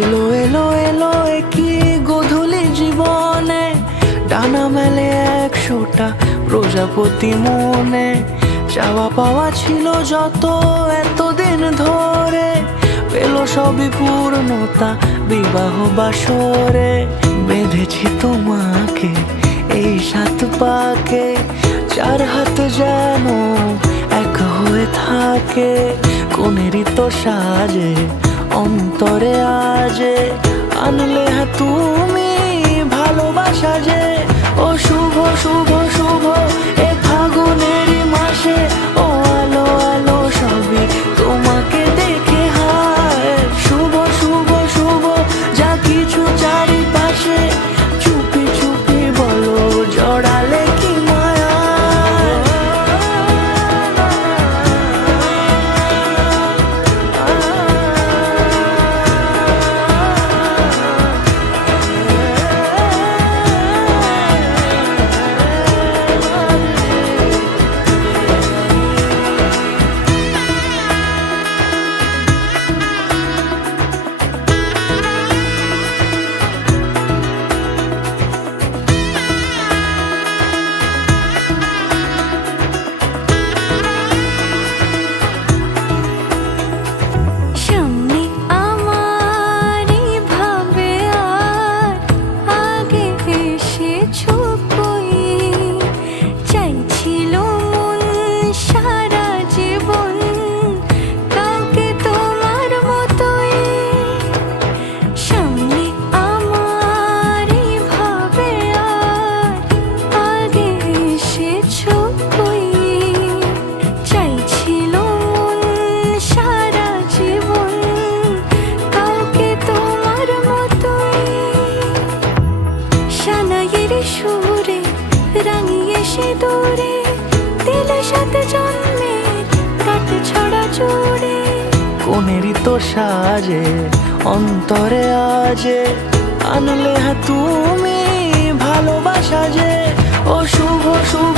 এলো এলো এলো কি গোধূলি জীবনে, ডানা মেলে 100টা প্রজাপতি মনে। চাওয়া পাওয়া ছিল যত এতদিন ধরে, পেল সবই পূর্ণতা বিবাহ বাসরে। বেঁধেছি তোমাকে এই 7 পাকে, 4 হাত যেন এক হয়ে থাকে। কোনেরই তো সাজে অন্তরে আজে, আনলে হ্যাঁ তুমি ভালোবাসা যে। ও শুভ শুভ শুভ এ ফাগুনেরই মাসে, ও আলো আলো সবই তোমাকে দেখে হায়। শুভ শুভ শুভ যা কিছু চারিপাশে, চুপি চুপি বলো জড়ালে কি মায়া। সুরে রাঙিয়ে সে দূরে, দিলে 7 জন্মের কাট ছড়া জোড়ে। কোনেরই তো সাজে অন্তরে আজে, আনলে হ্যাঁ তুমি ভালোবাসা যে। ও শুভ শুভ